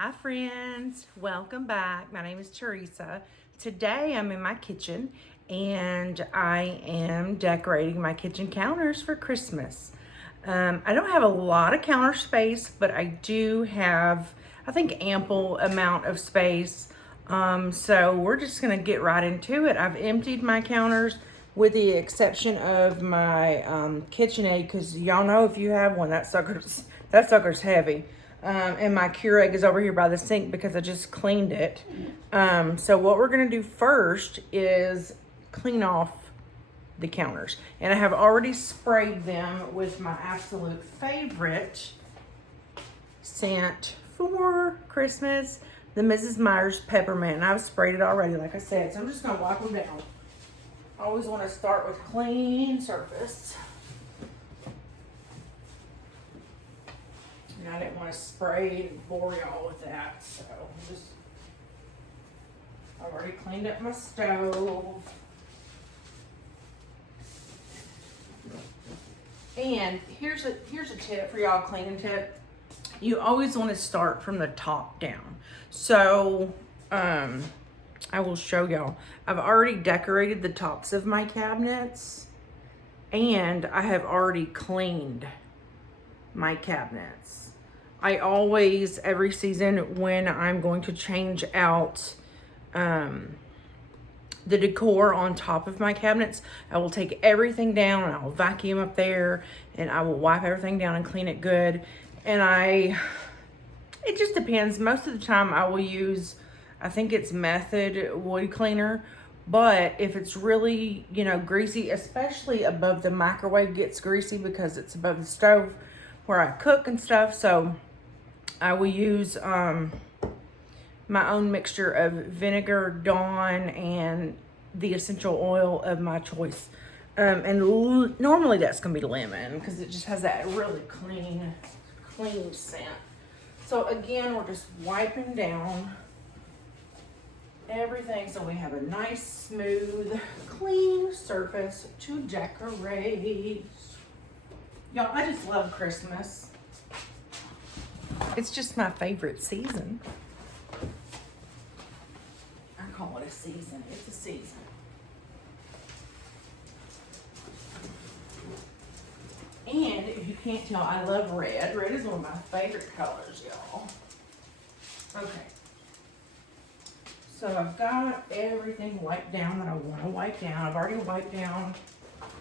Hi friends, welcome back. My name is Teresa. Today I'm in my kitchen and I am decorating my kitchen counters for Christmas. I don't have a lot of counter space, but I do have, I think, ample amount of space. So we're just gonna get right into it. I've emptied my counters with the exception of my KitchenAid, because y'all know if you have one, that sucker's heavy. And my Keurig is over here by the sink because I just cleaned it. So what we're gonna do first is clean off the counters. And I have already sprayed them with my absolute favorite scent for Christmas, the Mrs. Meyer's Peppermint. And I've sprayed it already, like I said. So I'm just gonna wipe them down. I always wanna start with clean surface. And I didn't want to spray and bore y'all with that, so I've already cleaned up my stove. And here's a tip for y'all, cleaning tip. You always want to start from the top down. So I will show y'all. I've already decorated the tops of my cabinets and I have already cleaned my cabinets. I always, every season when I'm going to change out the decor on top of my cabinets, I will take everything down and I will vacuum up there and I will wipe everything down and clean it good. And it just depends. Most of the time I will use, I think it's Method wood cleaner. But if it's really, greasy, especially above the microwave gets greasy because it's above the stove where I cook and stuff. So I will use my own mixture of vinegar, Dawn, and the essential oil of my choice. And normally that's gonna be lemon because it just has that really clean scent. So again, we're just wiping down everything so we have a nice, smooth, clean surface to decorate. Y'all, I just love Christmas. It's just my favorite season. I call it a season. It's a season. And if you can't tell, I love red. Red is one of my favorite colors, y'all. Okay. So I've got everything wiped down that I want to wipe down. I've already wiped down,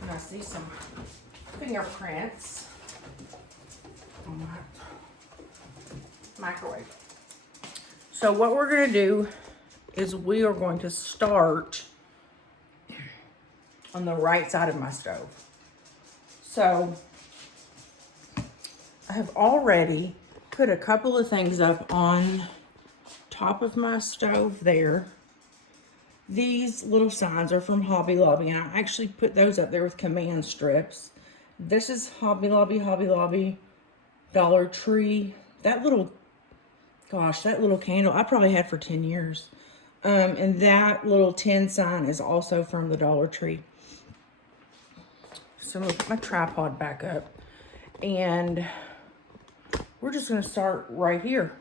and I see some fingerprints on my microwave. So what we're going to do is we are going to start on the right side of my stove. So I have already put a couple of things up on top of my stove there. These little signs are from Hobby Lobby, and I actually put those up there with command strips. This is Hobby Lobby, Dollar Tree. That little candle I probably had for 10 years. And that little tin sign is also from the Dollar Tree. So I'm gonna put my tripod back up and we're just gonna start right here.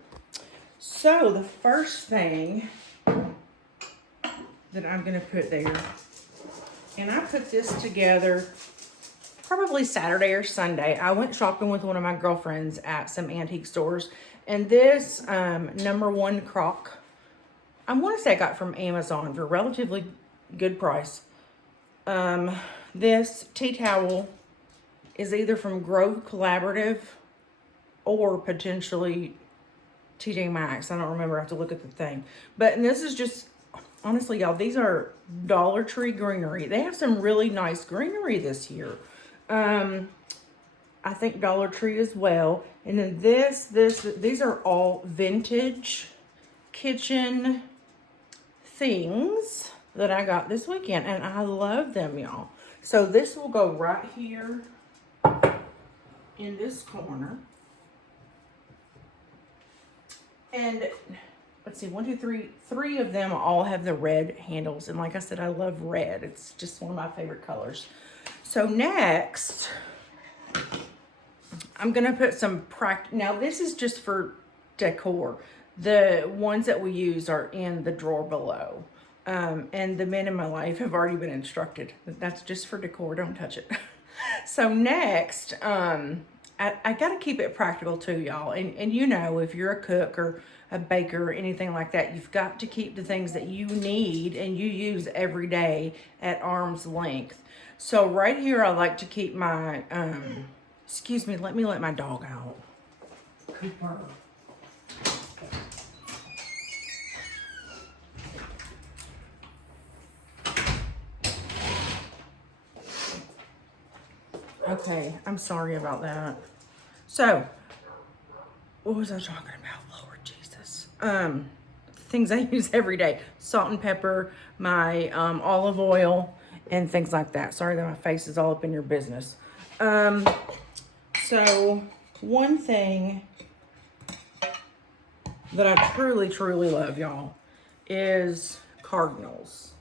So the first thing that I'm gonna put there, and I put this together probably Saturday or Sunday. I went shopping with one of my girlfriends at some antique stores, and this #1 crock, I want to say I got from Amazon for a relatively good price. This tea towel is either from Grove Collaborative or potentially TJ Maxx. I don't remember. I have to look at the thing. But this is just, honestly, y'all, these are Dollar Tree greenery. They have some really nice greenery this year. I think Dollar Tree as well. And then these are all vintage kitchen things that I got this weekend, and I love them, y'all. So this will go right here in this corner. And let's see, 1, 2, 3, 3 of them all have the red handles. And like I said, I love red. It's just one of my favorite colors. So next, I'm gonna put some now this is just for decor. The ones that we use are in the drawer below. And the men in my life have already been instructed that that's just for decor, don't touch it. So next, I gotta keep it practical too, y'all. And you know, if you're a cook or a baker or anything like that, you've got to keep the things that you need and you use every day at arm's length. So right here, I like to keep my, excuse me, let me let my dog out. Cooper. Okay, I'm sorry about that. So, what was I talking about? Lord Jesus. Things I use every day. Salt and pepper, my olive oil, and things like that. Sorry that my face is all up in your business. So, one thing that I truly, truly love, y'all, is cardinals.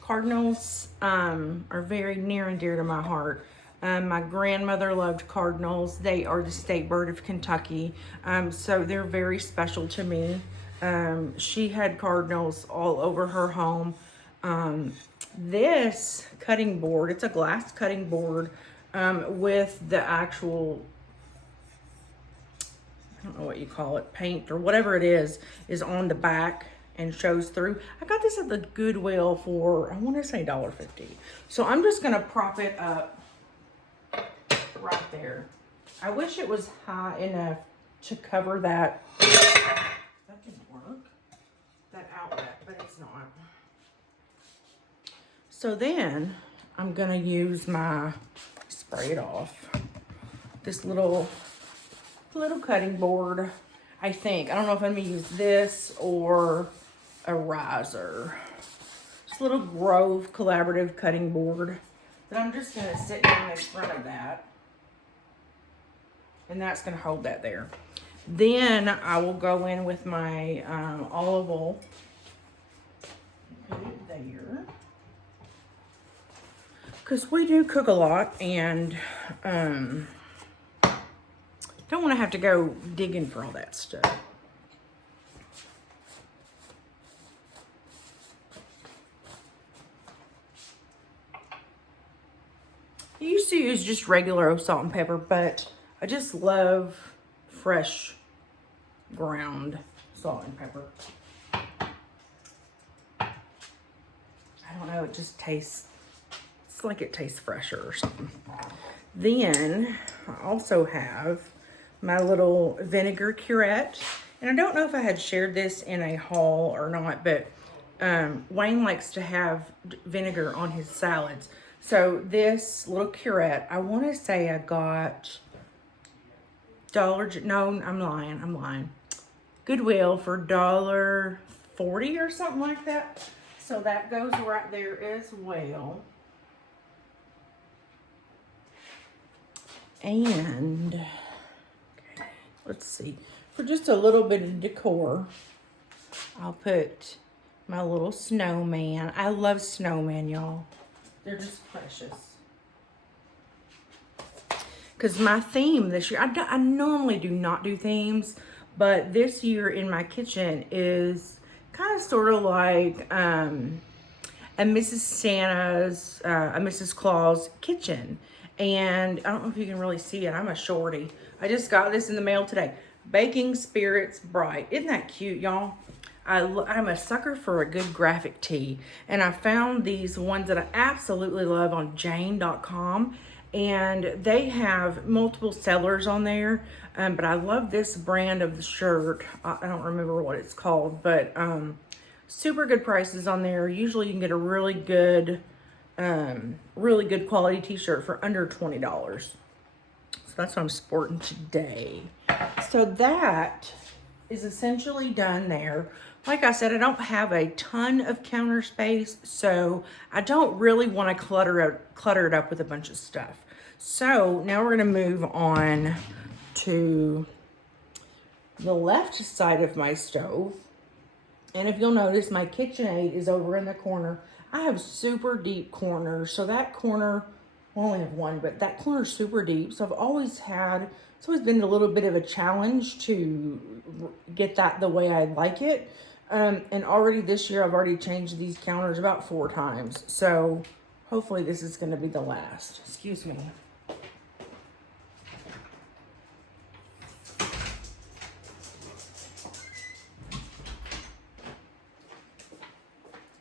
Cardinals are very near and dear to my heart. My grandmother loved cardinals. They are the state bird of Kentucky, so they're very special to me. She had cardinals all over her home. This cutting board, it's a glass cutting board with the actual, I don't know what you call it, paint or whatever it is on the back and shows through. I got this at the Goodwill for, I want to say $1.50. So I'm just going to prop it up right there. I wish it was high enough to cover that. That didn't work. That outlet, but it's not. So then I'm going to use my, spray it off, this little cutting board. I think, I don't know if I'm going to use this or a riser. Just a little Grove collaborative cutting board. But I'm just going to sit down in front of that. And that's going to hold that there. Then I will go in with my olive oil. Put it there. Because we do cook a lot and don't want to have to go digging for all that stuff. I used to use just regular salt and pepper, but I just love fresh ground salt and pepper. I don't know, it just tastes, it's like it tastes fresher or something. Then I also have my little vinegar curette. And I don't know if I had shared this in a haul or not, but Wayne likes to have vinegar on his salads. So this little curette, I want to say I got I'm lying. Goodwill for $1.40 or something like that. So that goes right there as well. And okay, let's see, for just a little bit of decor, I'll put my little snowman. I love snowmen, y'all. They're just precious. Because my theme this year, I normally do not do themes, but this year in my kitchen is kind of sort of like a Mrs. Claus kitchen. And I don't know if you can really see it. I'm a shorty. I just got this in the mail today. Baking Spirits Bright. Isn't that cute, y'all? I'm a sucker for a good graphic tee. And I found these ones that I absolutely love on Jane.com. And they have multiple sellers on there. But I love this brand of the shirt. I don't remember what it's called. But super good prices on there. Usually you can get a really good quality t-shirt for under $20. So that's what I'm sporting today. So that is essentially done there. Like I said, I don't have a ton of counter space, so I don't really want to clutter it up with a bunch of stuff. So now we're going to move on to the left side of my stove. And if you'll notice, my KitchenAid is over in the corner. I have super deep corners, so that corner, I only have one, but that corner is super deep. So it's always been a little bit of a challenge to get that the way I like it. And already this year, I've already changed these counters about 4 times. So hopefully this is going to be the last. Excuse me.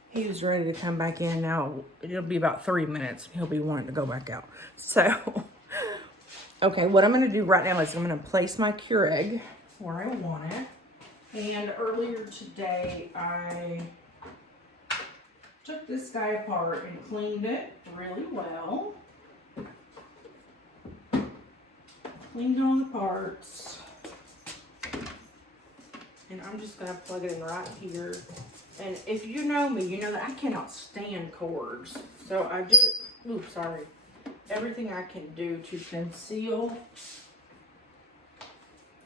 He was ready to come back in. Now it'll be about 3 minutes. He'll be wanting to go back out. So, okay, what I'm going to do right now is I'm going to place my Keurig where I want it. And earlier today, I took this guy apart and cleaned it really well. Cleaned all the parts. And I'm just going to plug it in right here. And if you know me, you know that I cannot stand cords. So I do, oops, sorry. Everything I can do to conceal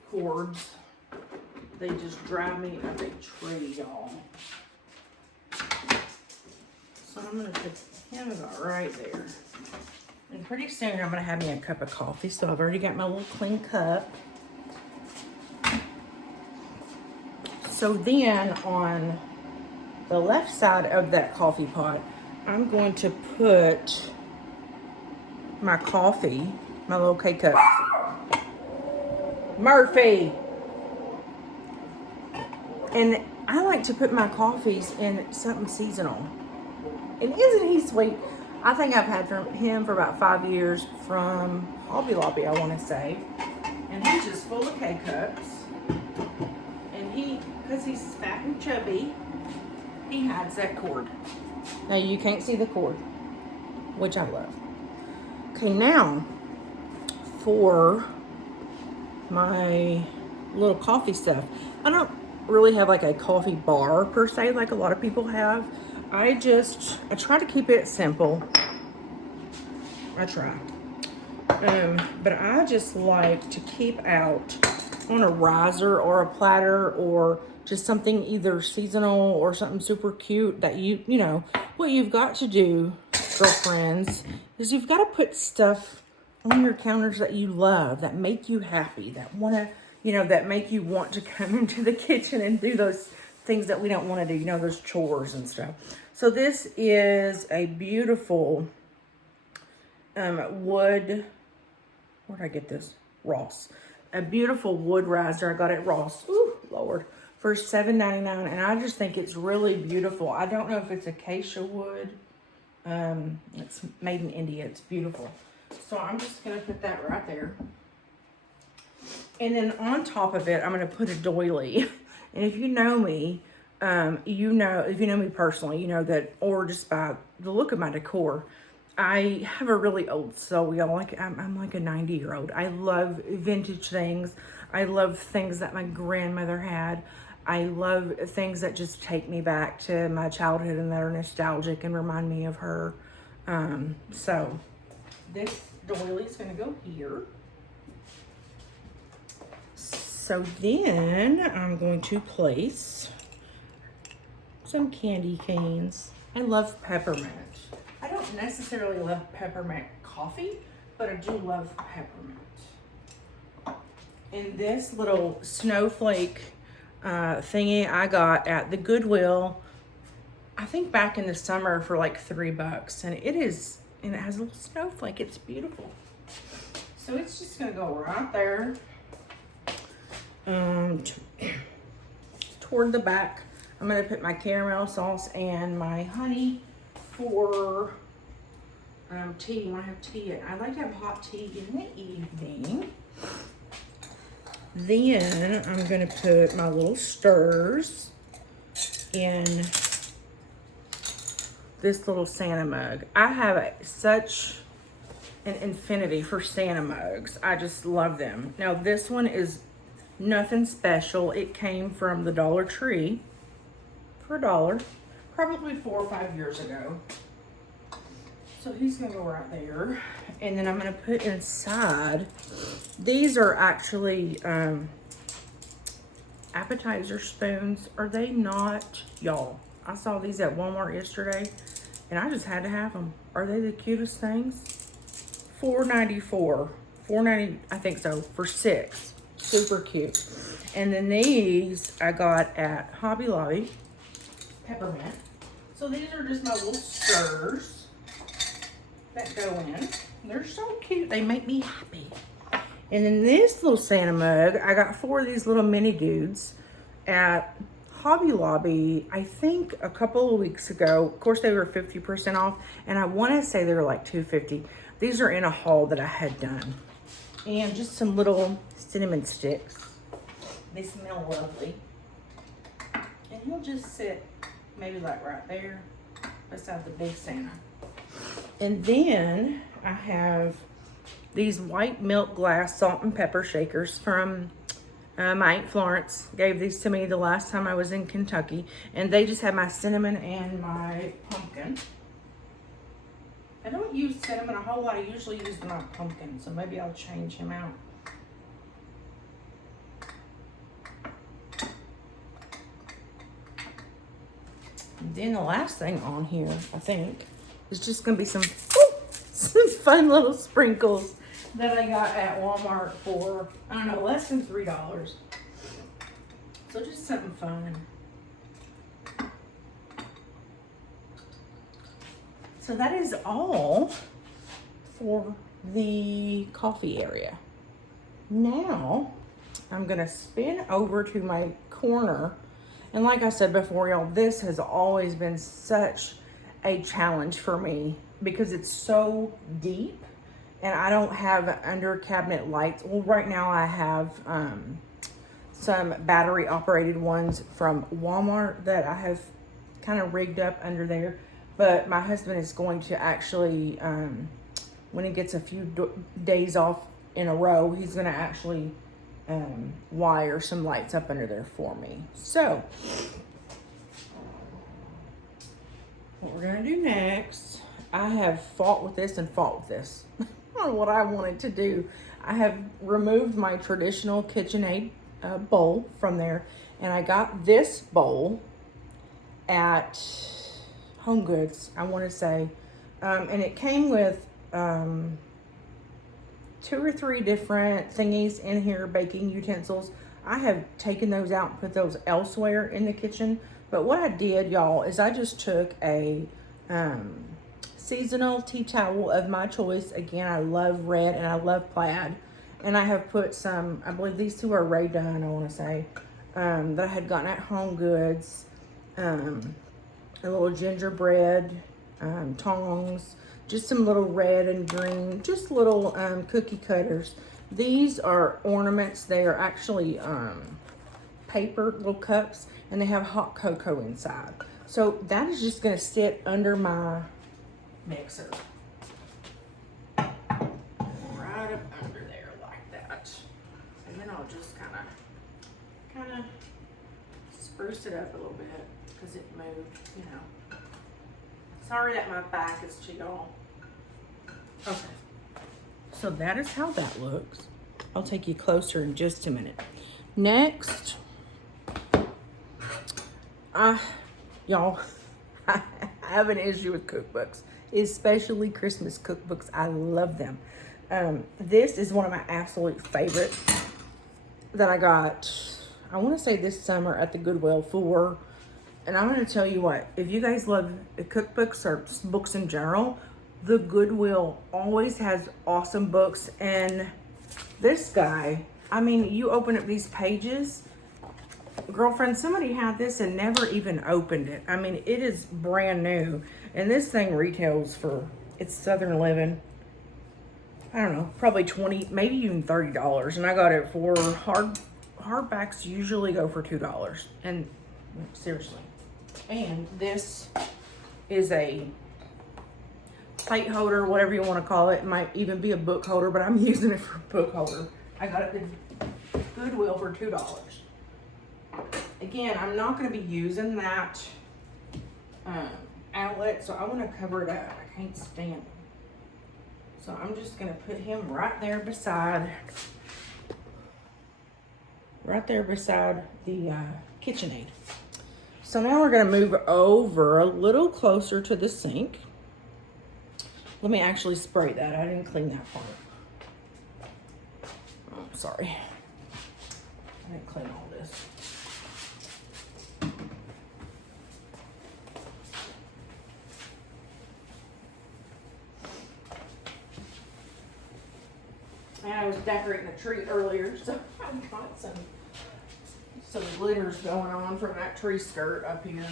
cords. They just drive me up a tree, y'all. So I'm going to put him about right there. And pretty soon I'm going to have me a cup of coffee. So I've already got my little clean cup. So then on the left side of that coffee pot, I'm going to put my coffee, my little K-cup. Murphy! And I like to put my coffees in something seasonal. And isn't he sweet? I think I've had from him for about 5 years from Hobby Lobby, I want to say. And he's just full of K-cups. And he, because he's fat and chubby, he hides that cord. Now you can't see the cord, which I love. Okay, now for my little coffee stuff. I don't really have like a coffee bar per se like a lot of people have. I try to keep it simple. I try. But I just like to keep out on a riser or a platter or just something either seasonal or something super cute that you know, what you've got to do, girlfriends, is you've got to put stuff on your counters that you love, that make you happy, that want to, you know, that make you want to come into the kitchen and do those things that we don't want to do, you know, those chores and stuff. So this is a beautiful wood, where'd I get this? Ross. A beautiful wood riser. I got it at Ross. Ooh, Lord. For $7.99, and I just think it's really beautiful. I don't know if it's acacia wood. It's made in India. It's beautiful. So I'm just going to put that right there. And then on top of it, I'm going to put a doily. And if you know me, you know, if you know me personally, you know that, or just by the look of my decor, I have a really old soul, y'all. Like I'm like a 90-year-old. I love vintage things. I love things that my grandmother had. I love things that just take me back to my childhood and that are nostalgic and remind me of her. So this doily is going to go here. So then I'm going to place some candy canes. I love peppermint. I don't necessarily love peppermint coffee, but I do love peppermint. And this little snowflake thingy I got at the Goodwill, I think back in the summer for like $3. And it has a little snowflake. It's beautiful. So it's just gonna go right there. Toward the back, I'm gonna put my caramel sauce and my honey for tea. When I have tea, I like to have hot tea in the evening. Then I'm gonna put my little stirs in this little Santa mug. I have such an infinity for Santa mugs. I just love them. Now this one is nothing special. It came from the Dollar Tree for $1, probably 4 or 5 years ago. So he's gonna go right there. And then I'm gonna put inside, these are actually appetizer spoons. Are they not? Y'all, I saw these at Walmart yesterday and I just had to have them. Are they the cutest things? $4.94, $4.90, I think so, for 6. Super cute. And then these I got at Hobby Lobby, peppermint. So these are just my little stirrers that go in. They're so cute. They make me happy. And then this little Santa mug, I got 4 of these little mini dudes at Hobby Lobby, I think a couple of weeks ago. Of course, they were 50% off, and I want to say they were like $2.50. These are in a haul that I had done. And just some little cinnamon sticks. They smell lovely. And he'll just sit maybe like right there beside the big Santa. And then I have these white milk glass salt and pepper shakers from my Aunt Florence. Gave these to me the last time I was in Kentucky. And they just have my cinnamon and my pumpkin. I don't use cinnamon a whole lot. I usually use my pumpkin. So maybe I'll change him out. And then the last thing on here, I think, is just going to be some fun little sprinkles that I got at Walmart for, I don't know, less than $3. So just something fun. So that is all for the coffee area. Now, I'm going to spin over to my corner. And like I said before, y'all, this has always been such a challenge for me because it's so deep and I don't have under cabinet lights. Well, right now I have some battery operated ones from Walmart that I have kind of rigged up under there. But my husband is going to actually, when he gets a few days off in a row, he's going to actually wire some lights up under there for me. So, what we're going to do next, I have fought with this and fought with this on what I wanted to do. I have removed my traditional KitchenAid bowl from there, and I got this bowl at Home Goods, I want to say, and it came with 2 or 3 different thingies in here, baking utensils. I have taken those out and put those elsewhere in the kitchen. But what I did, y'all, is I just took a seasonal tea towel of my choice. Again, I love red and I love plaid. And I have put some, I believe these 2 are Ray Dunn, I want to say, that I had gotten at Home Goods. A little gingerbread tongs, just some little red and green, just little cookie cutters. These are ornaments. They are actually paper little cups, and they have hot cocoa inside. So that is just going to sit under my mixer. Right up under there like that. And then I'll just kind of spruce it up a little bit because it moved, you know. Sorry that my back is to y'all. Okay. So that is how that looks. I'll take you closer in just a minute. Next, y'all, I have an issue with cookbooks, especially Christmas cookbooks. I love them. This is one of my absolute favorites that I got, I want to say this summer at the Goodwill for, and I'm going to tell you what, if you guys love cookbooks or books in general, the Goodwill always has awesome books. And this guy, I mean, you open up these pages, girlfriend, somebody had this and never even opened it. I mean, it is brand new. And this thing retails for, it's Southern Living, I don't know, probably $20, maybe even $30. And I got it for hardbacks usually go for $2. And seriously. And this is a plate holder, whatever you want to call it. It might even be a book holder, but I'm using it for a book holder. I got it at Goodwill for $2. Again, I'm not going to be using that outlet, so I want to cover it up. I can't stand it. So I'm just going to put him right there beside the KitchenAid. So now we're going to move over a little closer to the sink. Let me actually spray that. I didn't clean that part. Oh, sorry. I didn't clean all this. And I was decorating the tree earlier, so I've got some glitters going on from that tree skirt up here.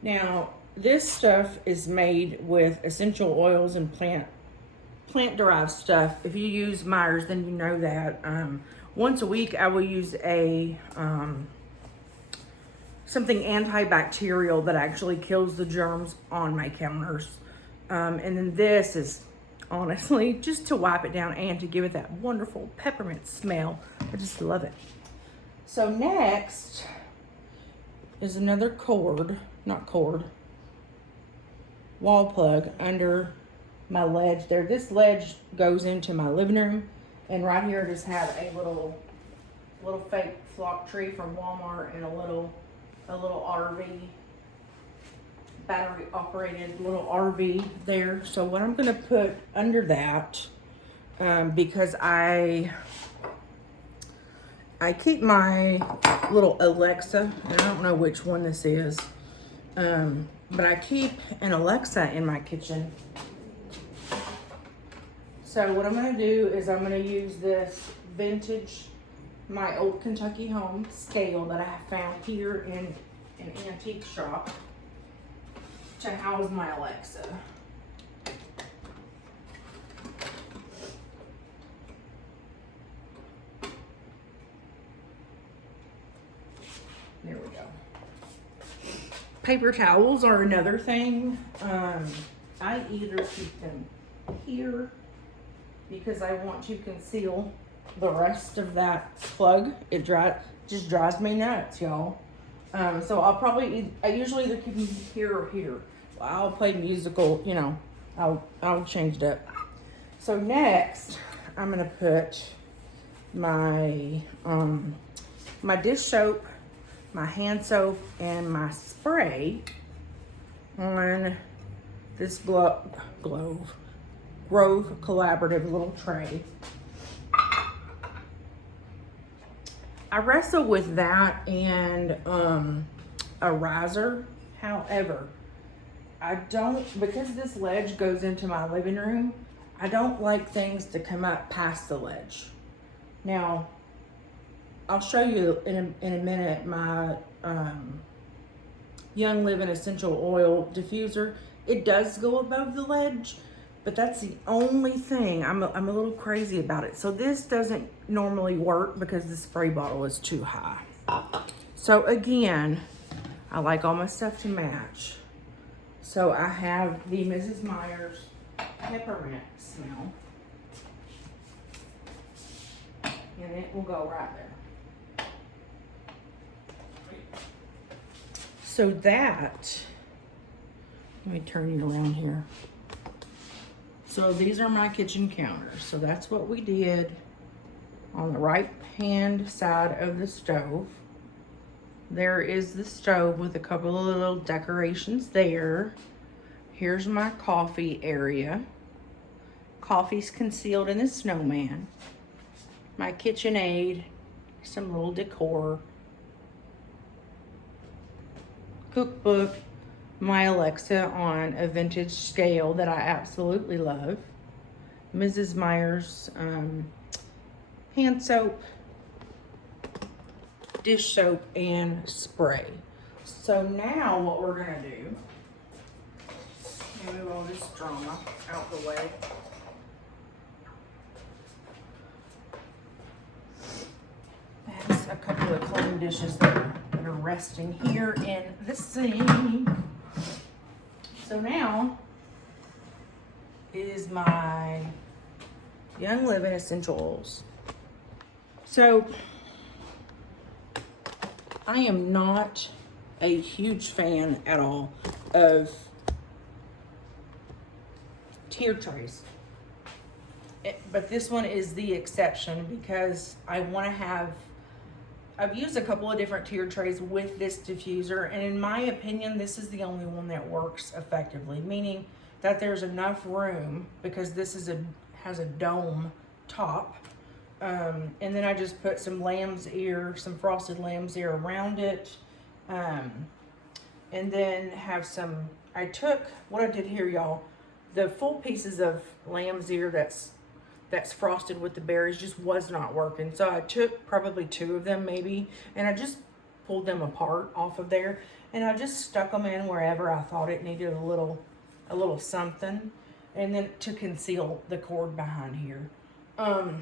Now, this stuff is made with essential oils and plant-derived stuff. If you use Myers, then you know that. Once a week, I will use a something antibacterial that actually kills the germs on my counters. And then this is honestly just to wipe it down and to give it that wonderful peppermint smell. I just love it. So next is another wall plug under my ledge there. This ledge goes into my living room, and right here I just have a little fake flock tree from Walmart and a little RV, battery operated little RV there. So what I'm gonna put under that, because I keep my little Alexa, and I don't know which one this is, but I keep an Alexa in my kitchen. So what I'm gonna do is I'm gonna use this vintage, my old Kentucky Home scale that I found here in an antique shop to house my Alexa. There we go. Paper towels are another thing. I either keep them here because I want to conceal the rest of that plug. It just drives me nuts, y'all. So I usually either keep them here or here. Well, I'll play musical, you know, I'll change it up. So next, I'm gonna put my my dish soap, my hand soap, and my spray on this Grove Collaborative little tray. I wrestle with that and a riser. However, because this ledge goes into my living room, I don't like things to come up past the ledge. Now, I'll show you in a minute my Young Living essential oil diffuser. It does go above the ledge, but that's the only thing I'm a little crazy about it. So this doesn't normally work because the spray bottle is too high. So again, I like all my stuff to match. So I have the Mrs. Myers peppermint smell, and it will go right there. So that, let me turn you around here. So these are my kitchen counters. So that's what we did on the right hand side of the stove. There is the stove with a couple of little decorations there. Here's my coffee area. Coffee's concealed in the snowman. My KitchenAid, some little decor. Cookbook, my Alexa on a vintage scale that I absolutely love. Mrs. Myers hand soap, dish soap, and spray. So now what we're gonna do, move all this drama out the way. That's a couple of clean dishes that are resting here in the sink. So now is my Young Living essential oils. So I am not a huge fan at all of tier trays. But this one is the exception because I want to have, I've used a couple of different tier trays with this diffuser, and in my opinion, this is the only one that works effectively, meaning that there's enough room, because this is has a dome top. And then I just put some lamb's ear, some frosted lamb's ear around it. And then have some, I took, what I did here, y'all, the full pieces of lamb's ear that's frosted with the berries just was not working. So I took probably 2 of them maybe, and I just pulled them apart off of there, and I just stuck them in wherever I thought it needed a little something, and then to conceal the cord behind here. I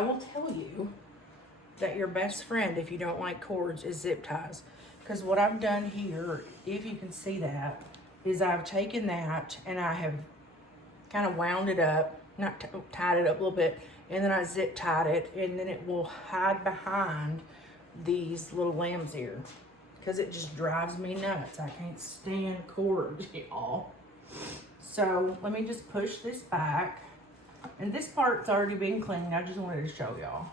will tell you that your best friend, if you don't like cords, is zip ties. Because what I've done here, if you can see that, is I've taken that and I have kind of wound it up, not tied it up a little bit, and then I zip tied it, and then it will hide behind these little lamb's ear, because it just drives me nuts. I can't stand cords, y'all. So let me just push this back, and this part's already been cleaned. I just wanted to show y'all.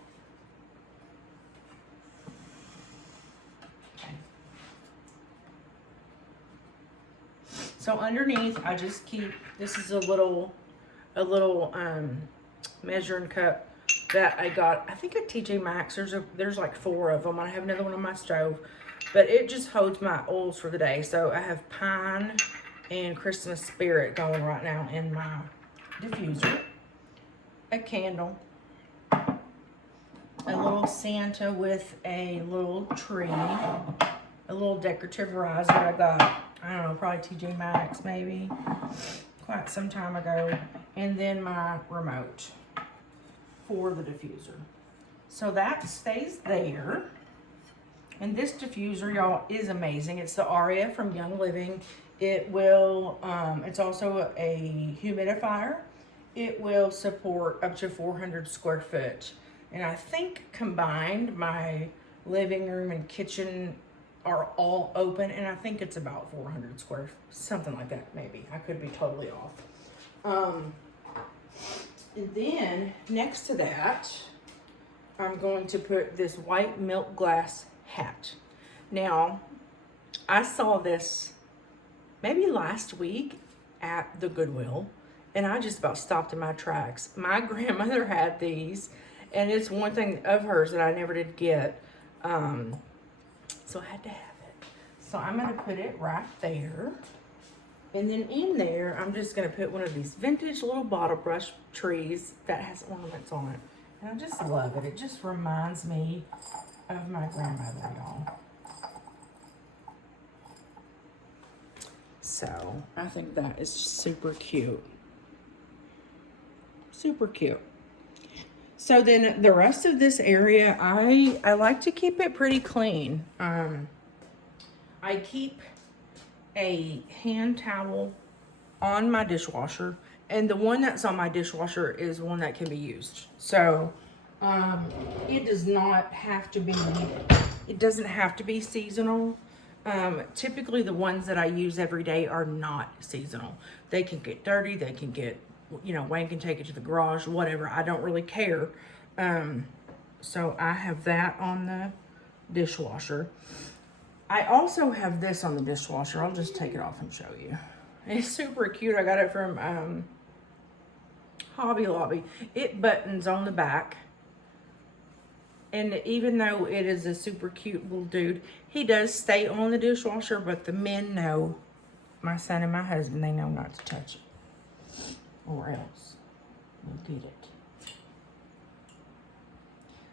So underneath, I just keep, this is a little measuring cup that I got, I think at TJ Maxx. There's like 4 of them. I have another one on my stove, but it just holds my oils for the day. So I have pine and Christmas spirit going right now in my diffuser. A candle, a little Santa with a little tree, a little decorative riser I got, I don't know, probably TJ Maxx maybe, quite some time ago, and then my remote for the diffuser. So that stays there. And this diffuser, y'all, is amazing. It's the Aria from Young Living. It will, it's also a humidifier. It will support up to 400 square foot. And I think combined, my living room and kitchen are all open, and I think it's about 400 square, something like that, maybe. I could be totally off. And then next to that, I'm going to put this white milk glass hat. Now, I saw this maybe last week at the Goodwill, and I just about stopped in my tracks. My grandmother had these, and it's one thing of hers that I never did get. So I had to have it. So I'm gonna put it right there. And then in there, I'm just gonna put one of these vintage little bottle brush trees that has ornaments on it. And I just love it. It just reminds me of my grandmother, y'all. So I think that is super cute. Super cute. So then the rest of this area, I like to keep it pretty clean. I keep a hand towel on my dishwasher, and the one that's on my dishwasher is one that can be used. So it does not have to be, it doesn't have to be seasonal. Typically the ones that I use every day are not seasonal. They can get dirty, they can get, you know, Wayne can take it to the garage, whatever. I don't really care. So I have that on the dishwasher. I also have this on the dishwasher. I'll just take it off and show you. It's super cute. I got it from Hobby Lobby. It buttons on the back. And even though it is a super cute little dude, he does stay on the dishwasher, but the men know, my son and my husband, they know not to touch it, or else we'll get it.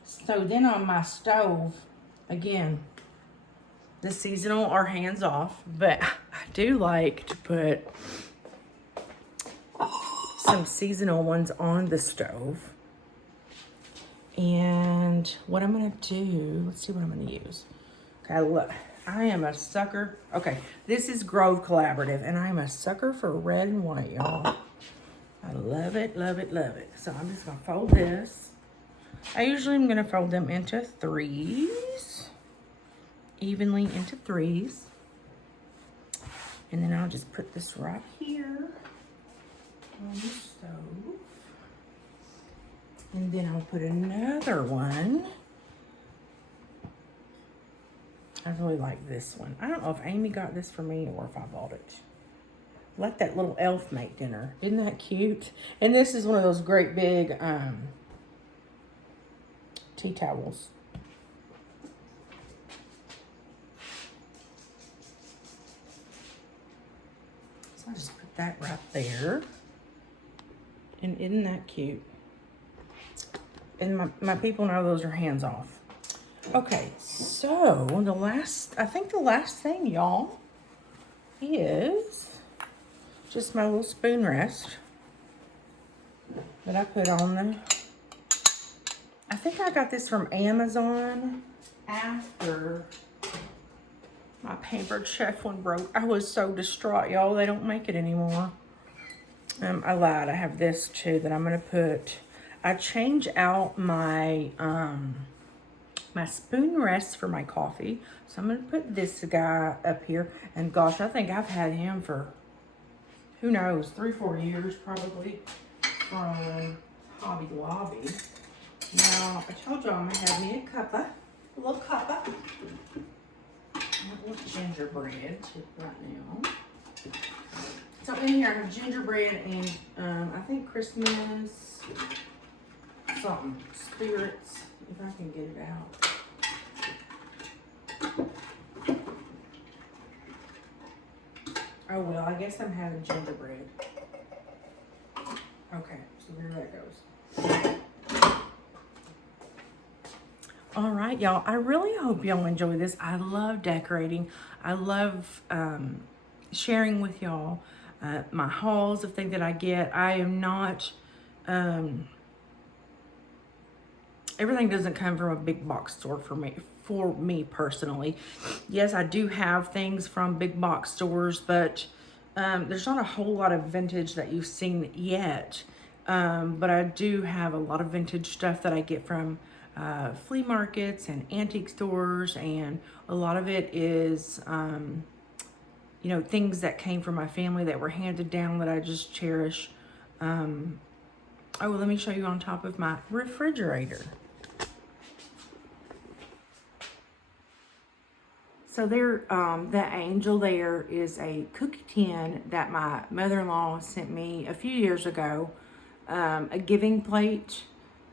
So then on my stove, again, the seasonal are hands off, but I do like to put some seasonal ones on the stove. And what I'm gonna do, let's see what I'm gonna use. Okay, look, I am a sucker. Okay, this is Grove Collaborative, and I'm a sucker for red and white, y'all. I love it, love it, love it. So I'm just gonna fold this. I usually am gonna fold them into threes, evenly into threes. And then I'll just put this right here on the stove. And then I'll put another one. I really like this one. I don't know if Amy got this for me or if I bought it. Like that little elf make dinner. Isn't that cute? And this is one of those great big tea towels. So I just put that right there. And isn't that cute? And my people know those are hands off. Okay, so I think the last thing, y'all, is just my little spoon rest that I put on there. I think I got this from Amazon after my pampered chef one broke. I was so distraught, y'all. They don't make it anymore. I lied. I have this too that I'm gonna put. I change out my my spoon rests for my coffee. So I'm gonna put this guy up here. And gosh, I think I've had him for, who knows, 3-4 years probably, from Hobby Lobby. Now, I told y'all I'm gonna have me a little cuppa. I want gingerbread right now. So in here I have gingerbread and I think Christmas something, spirits, if I can get it out. Oh well, I guess I'm having gingerbread. Okay, so there that goes. All right, y'all, I really hope y'all enjoy this. I love decorating. I love sharing with y'all my hauls of things that I get. I am not, everything doesn't come from a big box store for me personally. Yes, I do have things from big box stores, but there's not a whole lot of vintage that you've seen yet. But I do have a lot of vintage stuff that I get from flea markets and antique stores, and a lot of it is you know, things that came from my family that were handed down that I just cherish. Oh, well, let me show you on top of my refrigerator. So there, that angel there is a cookie tin that my mother-in-law sent me a few years ago. A giving plate,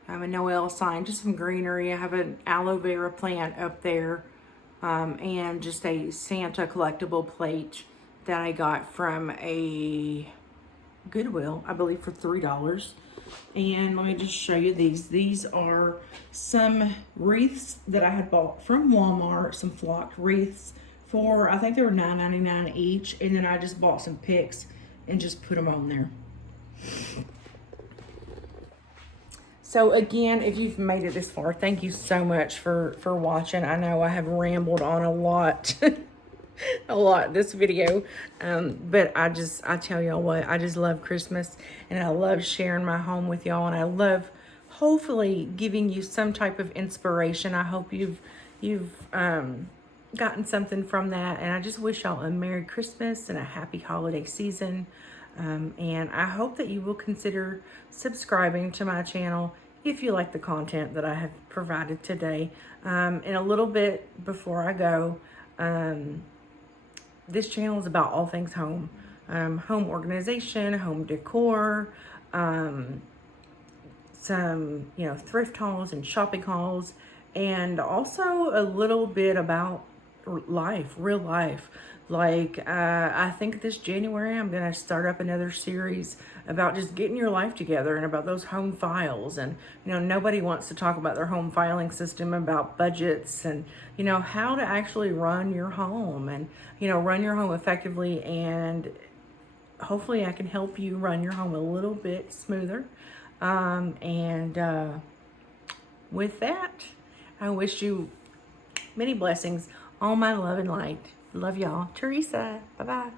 a Noel sign, just some greenery. I have an aloe vera plant up there, and just a Santa collectible plate that I got from a Goodwill, I believe, for $3. And let me just show you these. These are some wreaths that I had bought from Walmart, some flocked wreaths for, I think they were $9.99 each. And then I just bought some picks and just put them on there. So again, if you've made it this far, thank you so much for watching. I know I have rambled on a lot. A lot this video, but I tell y'all what, I just love Christmas, and I love sharing my home with y'all, and I love hopefully giving you some type of inspiration. I hope you've gotten something from that, and I just wish y'all a Merry Christmas and a happy holiday season, and I hope that you will consider subscribing to my channel if you like the content that I have provided today. And a little bit before I go, this channel is about all things home, home organization, home decor, some, you know, thrift hauls and shopping hauls, and also a little bit about life, real life. Like, I think this January I'm gonna start up another series about just getting your life together and about those home files. And, you know, nobody wants to talk about their home filing system, about budgets, and, you know, how to actually run your home and, you know, run your home effectively. And hopefully I can help you run your home a little bit smoother. With that, I wish you many blessings, all my love and light. Love y'all. Teresa. Bye-bye.